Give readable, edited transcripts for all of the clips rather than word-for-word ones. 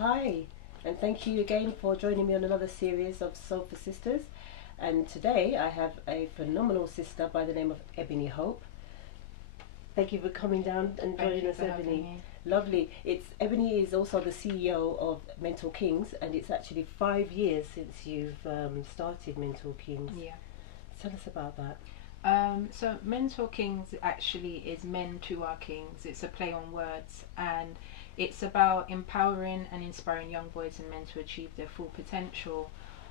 Hi, and thank you again for joining me on another series of Sofasistars. And today I have a phenomenal sister by the name of Ebony Hope. Thank you for coming down and joining us, Ebony. Lovely. Ebony is also the CEO of Mentor Kings, and it's actually 5 years since you've started Mentor Kings. Yeah. Tell us about that. So Mentor Kings actually is Men to Our Kings. It's a play on words, and it's about empowering and inspiring young boys and men to achieve their full potential.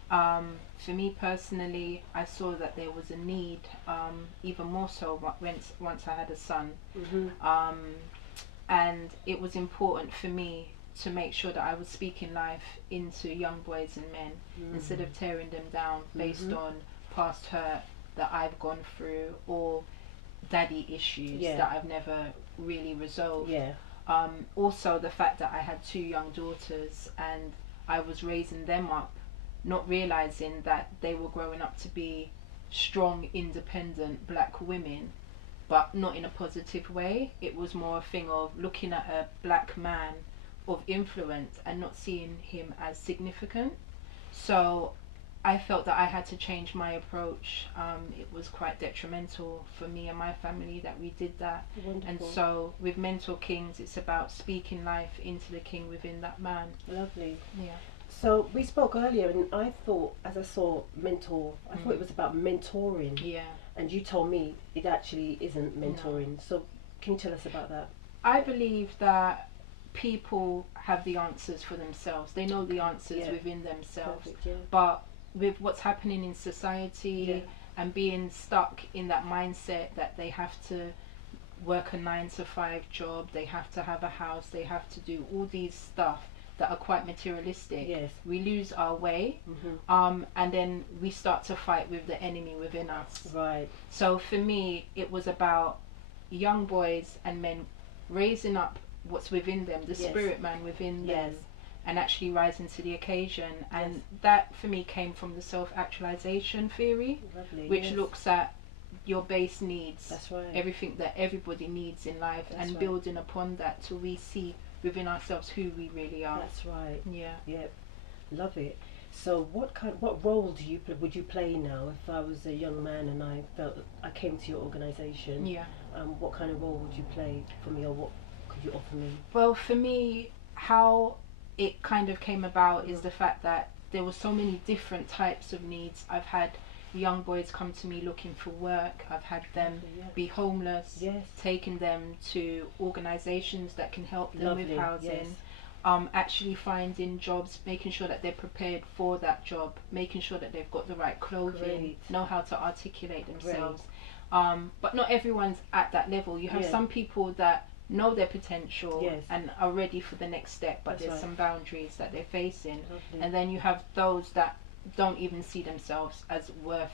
For me personally, I saw that there was a need, even more so once I had a son. And it was important for me to make sure that I was speaking life into young boys and men instead of tearing them down based on past hurt that I've gone through or daddy issues that I've never really resolved. Also the fact that I had 2 young daughters and I was raising them up, not realizing that they were growing up to be strong, independent black women, but not in a positive way. It was more a thing of looking at a black man of influence and not seeing him as significant. So I felt that I had to change my approach. It was quite detrimental for me and my family that we did that. Wonderful. And so with Mentor Kings, it's about speaking life into the king within that man. Lovely. Yeah. So we spoke earlier, and I thought, as I saw mentor, I thought it was about mentoring. Yeah. And you told me it actually isn't mentoring. No. So can you tell us about that? I believe that people have the answers for themselves. They know the answers within themselves. Perfect, But with what's happening in society and being stuck in that mindset that they have to work a 9-to-5 job, they have to have a house, they have to do all these stuff that are quite materialistic, we lose our way, and then we start to fight with the enemy within us. Right. So for me, it was about young boys and men raising up what's within them, the spirit man within them, and actually rising to the occasion. And that for me came from the self-actualization theory. Lovely. Which looks at your base needs. That's right. Everything that everybody needs in life. That's and building upon that till we see within ourselves who we really are. That's right. Yeah. Love it. So what role would you play now if I was a young man and I felt I came to your organization? What kind of role would you play for me, or what could you offer me? Well, for me, how it kind of came about is the fact that there were so many different types of needs. I've had young boys come to me looking for work. I've had them be homeless, taking them to organizations that can help them with housing, actually finding jobs, making sure that they're prepared for that job, making sure that they've got the right clothing, know how to articulate themselves. But not everyone's at that level. You have some people that know their potential and are ready for the next step, but there's some boundaries that they're facing. And then you have those that don't even see themselves as worth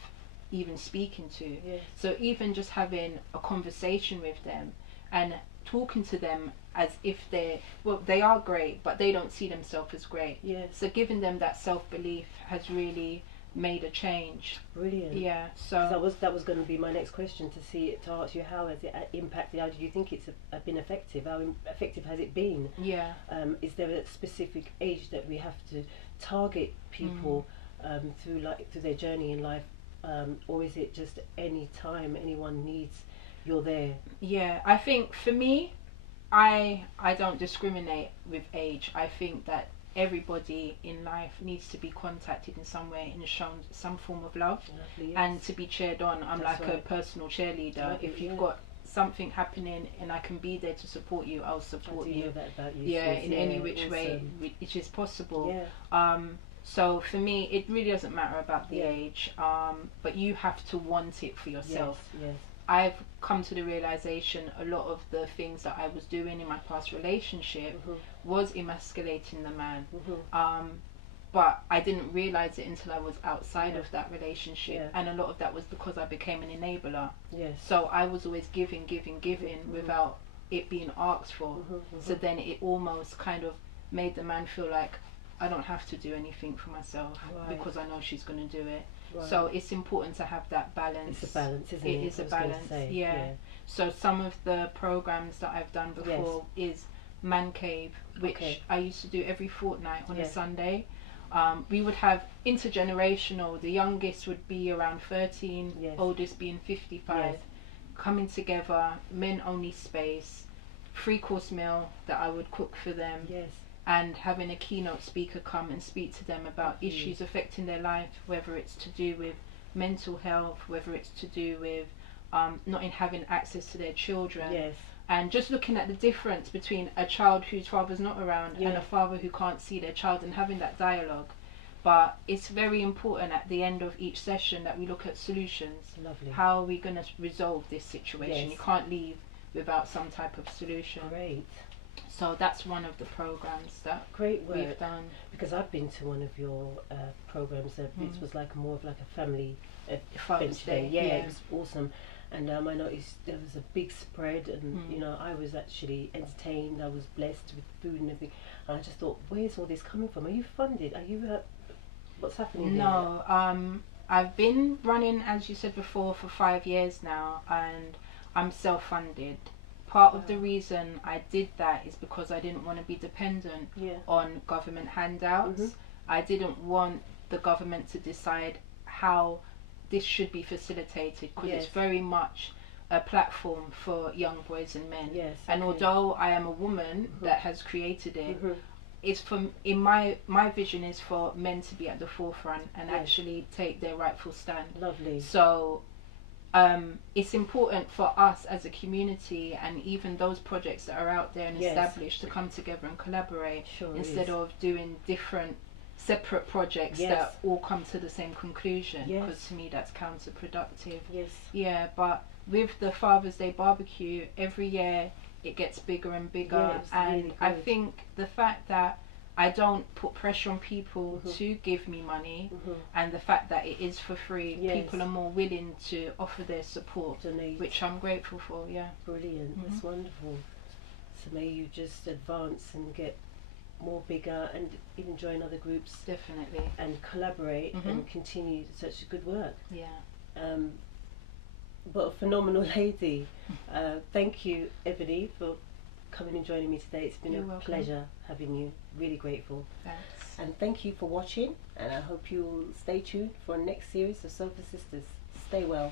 even speaking to. So even just having a conversation with them and talking to them as if they are great, but they don't see themselves as great. So giving them that self-belief has really made a change. Brilliant. So that was going to be my next question, to ask you, how has it impacted? How do you think it's been effective? How effective has it been? Is there a specific age that we have to target people through their journey in life, or is it just any time anyone needs, you're there? I think for me, I don't discriminate with age. I think that everybody in life needs to be contacted in some way and shown some form of love. And to be cheered on. I'm a personal cheerleader. If you've got something happening and I can be there to support you, I'll support you. In any which way which is possible. So for me, it really doesn't matter about the age, but you have to want it for yourself. I've come to the realization a lot of the things that I was doing in my past relationship was emasculating the man, but I didn't realize it until I was outside of that relationship, and a lot of that was because I became an enabler. So I was always giving without it being asked for. So then it almost kind of made the man feel like I don't have to do anything for myself because I know she's going to do it. So it's important to have that balance. It's a balance, isn't it? It is a balance, So some of the programs that I've done before is Man Cave, which Okay. I used to do every fortnight on a Yeah. Sunday. We would have intergenerational. The youngest would be around 13, Yes. oldest being 55, Yes. coming together, men only space, 3-course meal that I would cook for them, Yes. and having a keynote speaker come and speak to them about issues affecting their life, whether it's to do with mental health, whether it's to do with not in having access to their children. Yes. And just looking at the difference between a child whose father's not around and Yeah. a father who can't see their child, and having that dialogue. But it's very important at the end of each session that we look at solutions. Lovely. How are we going to resolve this situation? Yes. You can't leave without some type of solution. Great. So that's one of the programs that Great work. we've done. Because I've been to one of your programs. It was like more of like a family Father's adventure day. Day, Yeah, yeah. it was awesome. And I noticed there was a big spread, and you know, I was actually entertained. I was blessed with food and everything. And I just thought, where's all this coming from? Are you funded? Are you? What's happening? No, I've been running, as you said before, for 5 years now, and I'm self-funded. Part of the reason I did that is because I didn't want to be dependent on government handouts. I didn't want the government to decide how this should be facilitated, because it's very much a platform for young boys and men. Yes. And although I am a woman that has created it, it's in my vision is for men to be at the forefront and actually take their rightful stand. Lovely. So it's important for us as a community, and even those projects that are out there and established, to come together and collaborate, instead of doing different separate projects that all come to the same conclusion, because to me that's counterproductive. Yeah, but with the Father's Day barbecue, every year it gets bigger and bigger, and really I think the fact that I don't put pressure on people to give me money, and the fact that it is for free, people are more willing to offer their support, Donate. which I'm grateful for. Yeah. Brilliant. That's wonderful. So may you just advance and get more bigger, and even join other groups. Definitely. And collaborate and continue such good work. Yeah. But a phenomenal lady. Thank you, Ebony, for coming and joining me today. It's been You're a welcome. pleasure having you. Really grateful. Thanks. And thank you for watching, and I hope you'll stay tuned for our next series of Sofa Sisters. Stay well.